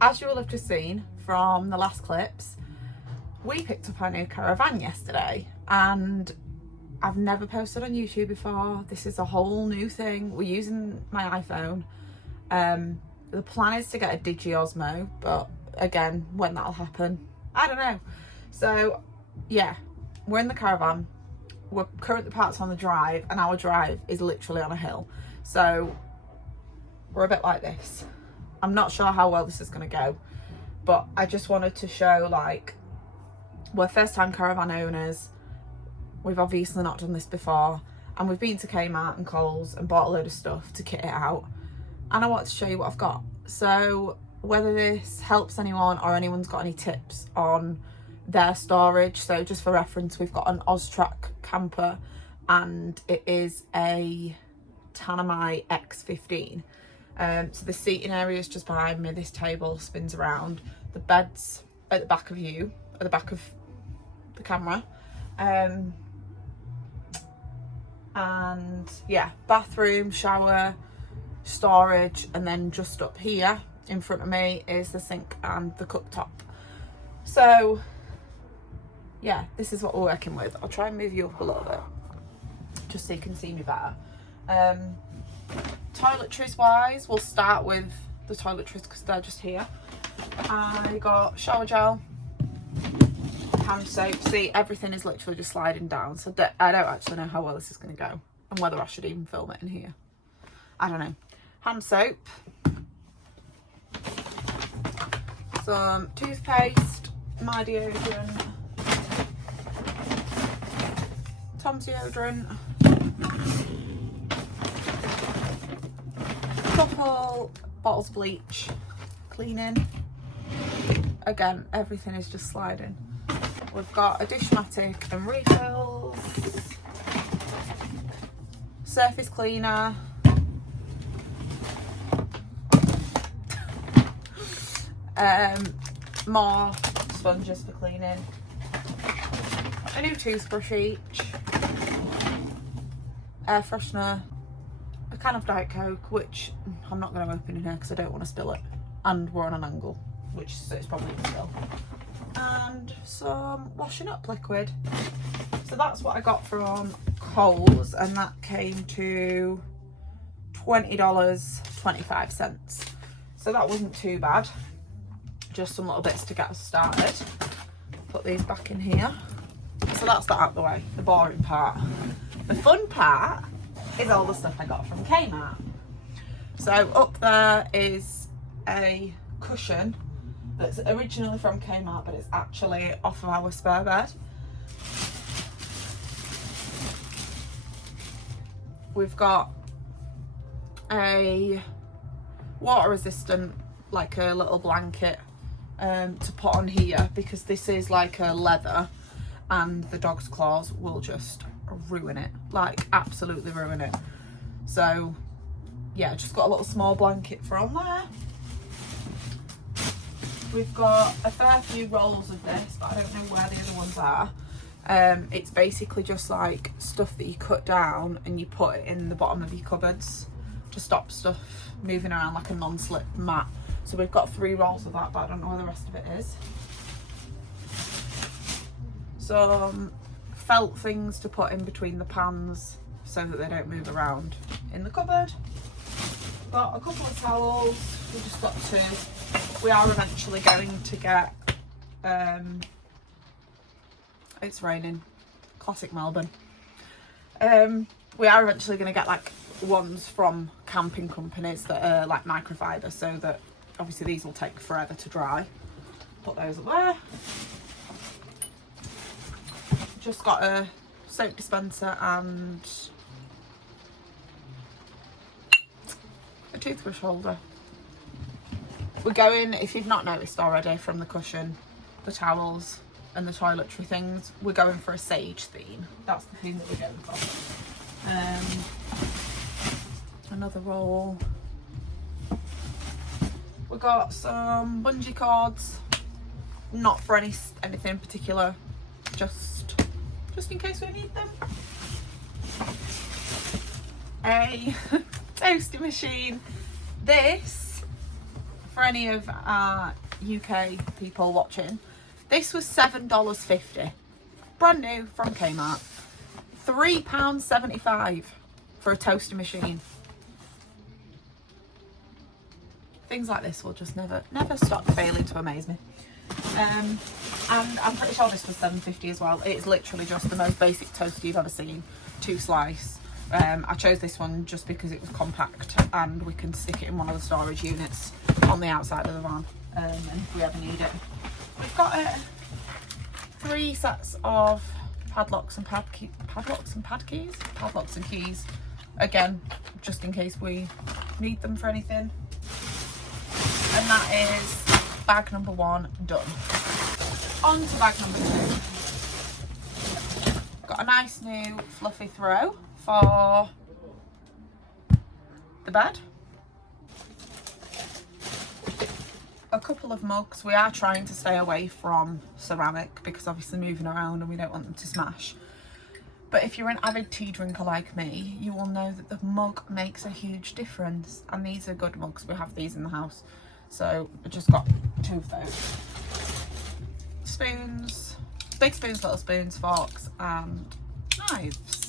As you will have just seen from the last clips, we picked up our new caravan yesterday, and I've never posted on YouTube before. This is a whole new thing. We're using my iPhone. The plan is to get a Digi Osmo, but again, when that'll happen, I don't know. So yeah, we're in the caravan. We're currently parked on the drive, and our drive is literally on a hill. So we're a bit like this. I'm not sure how well this is going to go, but I just wanted to show, like, we're first time caravan owners. We've obviously not done this before, and we've been to Kmart and Coles and bought a load of stuff to kit it out, and I want to show you what I've got. So whether this helps anyone or anyone's got any tips on their storage, so just for reference, we've got an Austrack camper, and it is a Tanami X15. So the seating area is just behind me. This table spins around. The bed's at the back of you, at the back of the camera. And yeah, bathroom, shower, storage, and then just up here in front of me is the sink and the cooktop. So yeah, this is what we're working with. I'll try and move you up a little bit just so you can see me better. Toiletries wise, we'll start with the toiletries because they're just here. I got shower gel, hand soap. See, everything is literally just sliding down, so I don't actually know how well this is going to go and whether I should even film it in here. I don't know. Hand soap, some toothpaste, my deodorant, Tom's deodorant, couple bottles of bleach, cleaning. Again, everything is just sliding. We've got a Dishmatic and refills, surface cleaner, more sponges for cleaning, a new toothbrush each, air freshener, a can of Diet Coke, which I'm not going to open in here because I don't want to spill it, and we're on an angle, which so it's probably going to spill, and some washing up liquid. So that's what I got from Coles, and that came to $20.25. So that wasn't too bad. Just some little bits to get us started. Put these back in here. So that's that out of the way, the boring part. The fun part is all the stuff I got from Kmart. So up there is a cushion that's originally from Kmart, but it's actually off of our spare bed. We've got a water resistant, like a little blanket to put on here, because this is like a leather and the dog's claws will just ruin it, like absolutely ruin it. So yeah, just got a little small blanket for on there. We've got a fair few rolls of this, but I don't know where the other ones are. It's basically just like stuff that you cut down and you put it in the bottom of your cupboards to stop stuff moving around, like a non-slip mat. So we've got 3 rolls of that, but I don't know where the rest of it is. Some felt things to put in between the pans so that they don't move around in the cupboard. Got a couple of towels. We just got 2. We are eventually going to get it's raining, classic Melbourne. We are eventually going to get like ones from camping companies that are like microfiber, so that obviously these will take forever to dry. Put those up there. Just got a soap dispenser and a toothbrush holder. We're going, if you've not noticed already from the cushion, the towels and the toiletry things, we're going for a sage theme. That's the theme that we're going for. Another roll. We've got some bungee cords, not for anything particular, just in case we need them. A toasting machine. This, for any of our UK people watching, this was $7.50. Brand new from Kmart. £3.75 for a toaster machine. Things like this will just never stop failing to amaze me. And I'm pretty sure this was $7.50 as well. It's literally just the most basic toaster you've ever seen, 2 slice. I chose this one just because it was compact and we can stick it in one of the storage units on the outside of the van, and if we ever need it. We've got 3 sets of padlocks and keys, again just in case we need them for anything. And that is bag number 1 done. On to bag number 2. Got a nice new fluffy throw for the bed. A couple of mugs. We are trying to stay away from ceramic because obviously moving around and we don't want them to smash. But if you're an avid tea drinker like me, you will know that the mug makes a huge difference. And these are good mugs. We have these in the house. So I just got 2 of those. Spoons, big spoons, little spoons, forks and knives.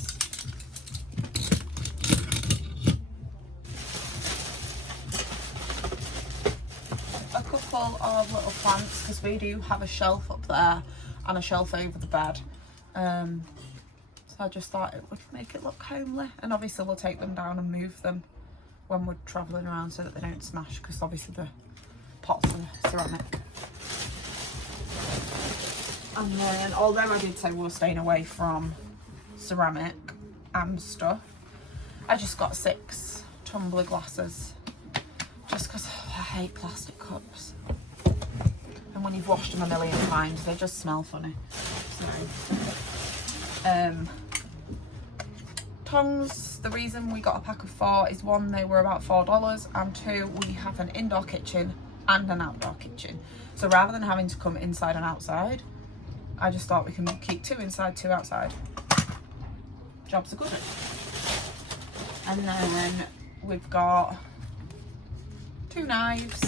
A couple of little plants because we do have a shelf up there and a shelf over the bed. So I just thought it would make it look homely, and obviously we'll take them down and move them when we're travelling around so that they don't smash, because obviously the pots are ceramic. And then, although I did say we were staying away from ceramic and stuff, I just got 6 tumbler glasses just because I hate plastic cups, and when you've washed them a million times they just smell funny. So tongs, the reason we got a pack of 4 is 1, they were about $4, and 2, we have an indoor kitchen and an outdoor kitchen, so rather than having to come inside and outside, I just thought we can keep 2 inside, 2 outside. Jobs are good. And then we've got 2 knives.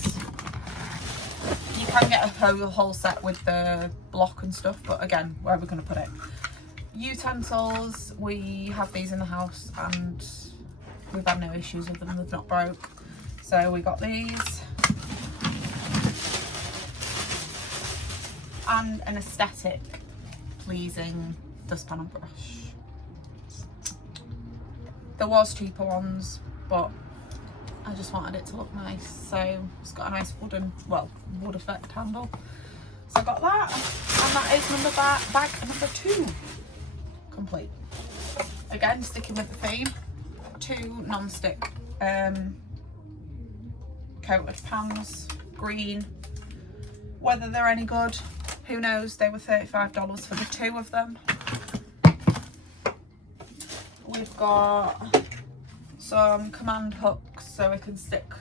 You can get a whole set with the block and stuff, but again, where are we going to put it? Utensils, we have these in the house and we've had no issues with them, they've not broke. So we got these. And an aesthetic pleasing dustpan and brush. There was cheaper ones, but I just wanted it to look nice, so it's got a nice wood effect handle. So I got that, and that is bag number 2 complete. Again, sticking with the theme, 2 non-stick coated pans, green. Whether they're any good, who knows? They were $35 for the 2 of them. We've got some command hooks so we can stick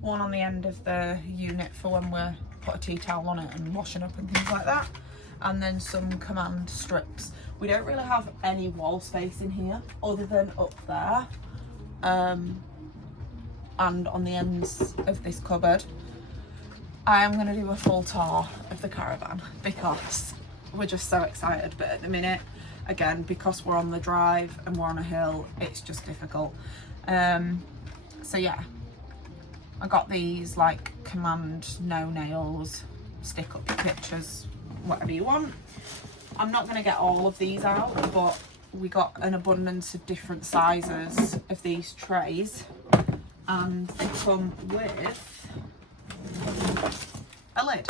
one on the end of the unit for when we put a tea towel on it and washing up and things like that, and then some command strips. We don't really have any wall space in here other than up there and on the ends of this cupboard. I am going to do a full tour of the caravan because we're just so excited, but at the minute, again, because we're on the drive and we're on a hill, it's just difficult. So yeah, I got these like command no nails, stick up your pictures, whatever you want. I'm not going to get all of these out, but we got an abundance of different sizes of these trays, and they come with a lid.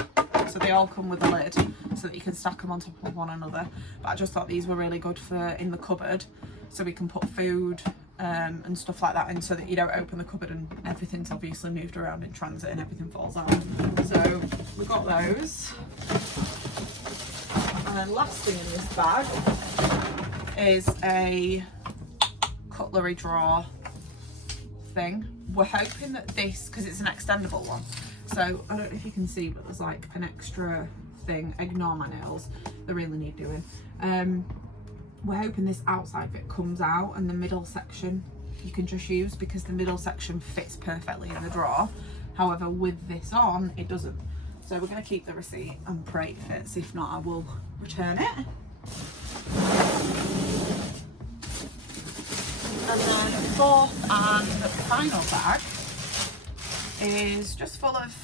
So they all come with a lid so that you can stack them on top of one another. But I just thought these were really good for in the cupboard, so we can put food and stuff like that in, so that you don't open the cupboard and everything's obviously moved around in transit and everything falls out. So we got those. And then last thing in this bag is a cutlery drawer thing. We're hoping that this, because it's an extendable one, so I don't know if you can see, but there's like an extra thing. Ignore my nails, they really need doing. We're hoping this outside bit comes out and the middle section you can just use, because the middle section fits perfectly in the drawer. However, with this on, it doesn't. So we're going to keep the receipt and pray it fits. If not, I will return it. And then fourth and final bag is just full of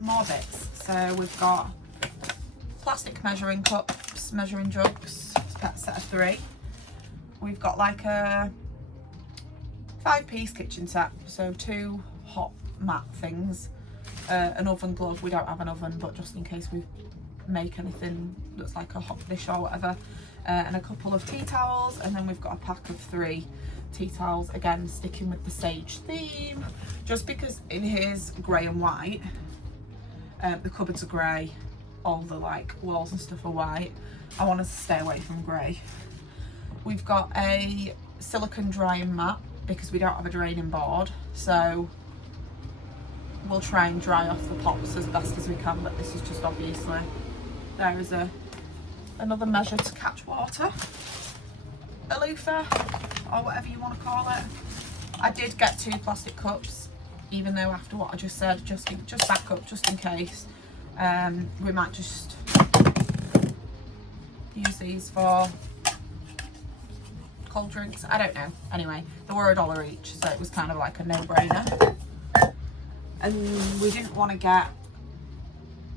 more bits. So we've got plastic measuring cups, measuring jugs, a set of 3. We've got like a 5-piece kitchen set, so 2 hot mat things, an oven glove. We don't have an oven, but just in case we make anything that's like a hot dish or whatever, and a couple of tea towels, and then we've got a pack of 3 tea towels, again sticking with the sage theme, just because in here's grey and white, the cupboards are grey, all the like walls and stuff are white. I want us to stay away from grey. We've got a silicone drying mat because we don't have a draining board, so we'll try and dry off the pots as best as we can, but this is just obviously, there is another measure to catch water, a loofah or whatever you want to call it. I did get 2 plastic cups, even though after what I just said, just back up just in case. We might just use these for cold drinks, I don't know. Anyway, they were $1 each, so it was kind of like a no-brainer. And we didn't want to get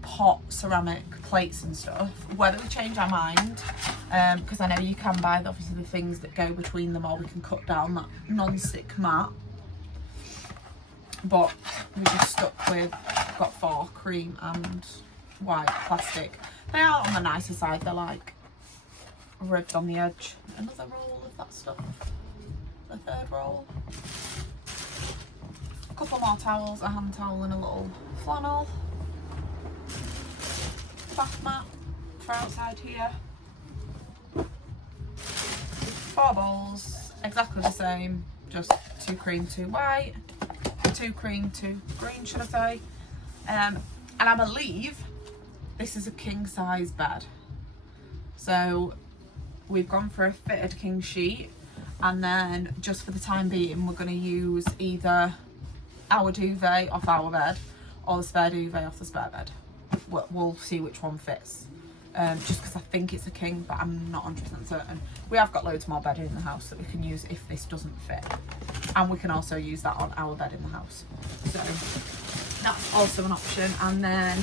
pot ceramic plates and stuff, whether we change our mind, because I know you can buy obviously the things that go between them, or we can cut down that non-stick mat, but we just stuck with, got 4 cream and white plastic. They are on the nicer side, they're like ribbed on the edge. Another roll of that stuff, the 3rd roll. A couple more towels, a hand towel and a little flannel. Bath mat for outside here. 4 bowls, exactly the same, just 2 cream, 2 white, 2 cream, 2 green, should I say. And I believe this is a king size bed. So we've gone for a fitted king sheet, and then just for the time being, we're going to use either our duvet off our bed or the spare duvet off the spare bed. We'll see which one fits, just because I think it's a king, but I'm not 100% certain. We have got loads more bedding in the house that we can use if this doesn't fit, and we can also use that on our bed in the house, so that's also an option. And then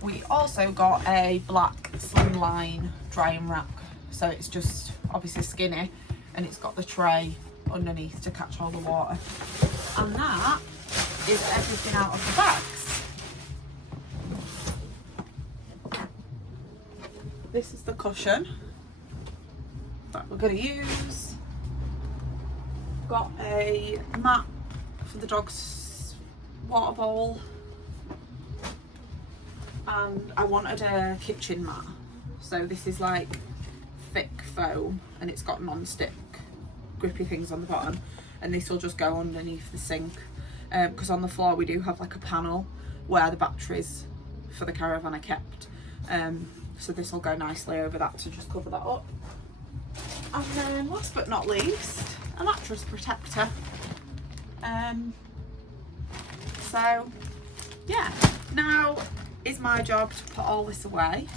we also got a black slimline drying rack, so it's just obviously skinny, and it's got the tray underneath to catch all the water. And that is everything out of the bags. This is the cushion that we're going to use. Got a mat for the dog's water bowl, and I wanted a kitchen mat. So this is like thick foam, and it's got non-stick grippy things on the bottom, and this will just go underneath the sink, because on the floor we do have like a panel where the batteries for the caravan are kept. So this will go nicely over that to just cover that up. And then last but not least, a mattress protector. So yeah, now is my job to put all this away.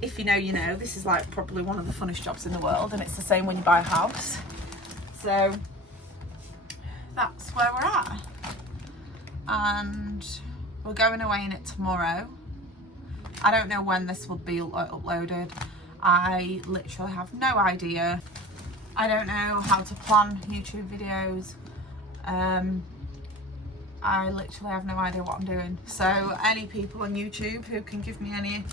If you know, you know, this is like probably one of the funnest jobs in the world, and it's the same when you buy a house. So that's where we're at. And we're going away in it tomorrow. I don't know when this will be uploaded. I literally have no idea. I don't know how to plan YouTube videos. I literally have no idea what I'm doing. So any people on YouTube who can give me any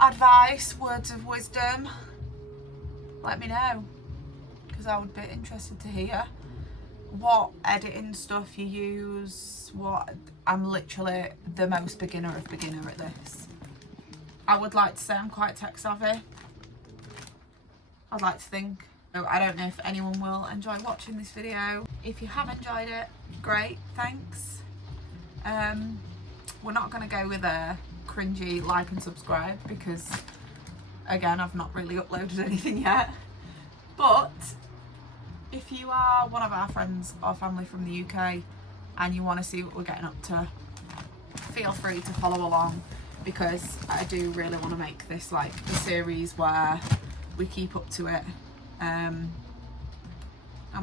advice, words of wisdom, let me know, because I would be interested to hear what editing stuff you use. I'm literally the most beginner of beginner at this. I would like to say I'm quite tech savvy. I'd like to think. I don't know if anyone will enjoy watching this video. If you have enjoyed it, great, thanks. We're not going to go with a cringy like and subscribe, because again, I've not really uploaded anything yet. But if you are one of our friends or family from the UK, and you want to see what we're getting up to, feel free to follow along, because I do really want to make this like a series where we keep up to it, and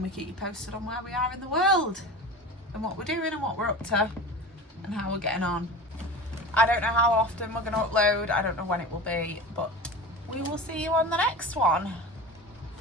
we keep you posted on where we are in the world and what we're doing and what we're up to and how we're getting on. I don't know how often we're going to upload, I don't know when it will be, but we will see you on the next one.